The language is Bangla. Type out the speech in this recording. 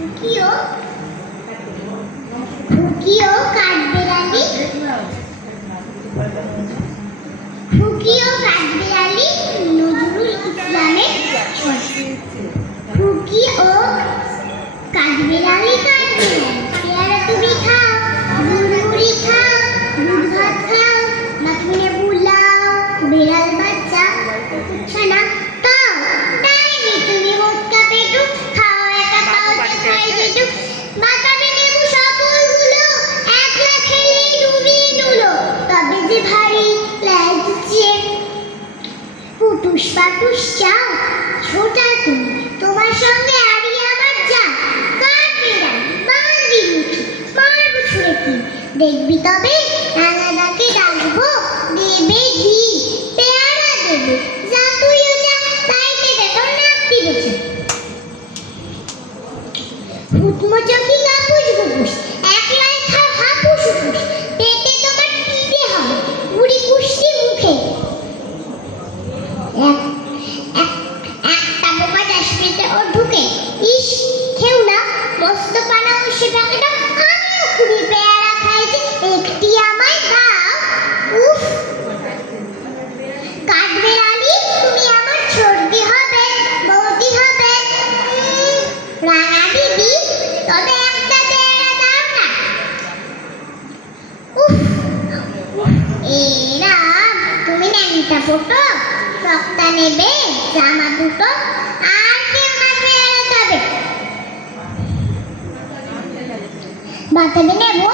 ফুকিও ফুকিও কাঠবিড়ালি নজরুল ইসলামের ফুকি ও কাঠবিড়ালি পেয়ারা তুমি খাও, মুড়মুড়ি খাও, দুধ ভাত খাও, মাখনে বুলাও, বিড়াল বাচ্চা ছানা তাও তাইনি তুমি মোটকা পেটু খাও একা পাউচে খাই যেটু বাতাবি নেবু সকলগুলো একলা খেলেই ডুবিয়ে ডুলো তবে যে ভারী লাগছে পুটুস পাটুস চাও ছোটা তুমি তোমার সঙ্গে আড়িয়ে আমার যা কাঠবিড়ালি বাঁধি মুখি মারবো ছুঁড়ে কি দেখবি তবে রাঙাদাকে ডাকবো দেবে ঘি পেয়ারা দেবে যা তুইও যা তাই দেবে তোর নাকটি বসে হুটমো চোখি গাপুস গুপুস একলাই খাও হাপুস হুপুস পেটে তোমার পিঠে হবে বুড়ি কুষ্টি মুখে একটা বোকা চাষ পেটে ও ঢুকে ইস খেউ না মস্ত পানা ও সে প্যাকেটা আমিও খুবই পেয়ারা খাই যে একটি আমায় দাও উফ কাঠবিড়ালি তুমি আমার সর্দি হবে বৌদি হবে রাঙা দিদি তবে একটা পেয়ারা দাও না উফ এরা তুমি ন্যাংটা ফটো ফ্রকটা নেবে জামা দুটো আর কেউ না পেয়ারা দেবে বাতাবি নেবো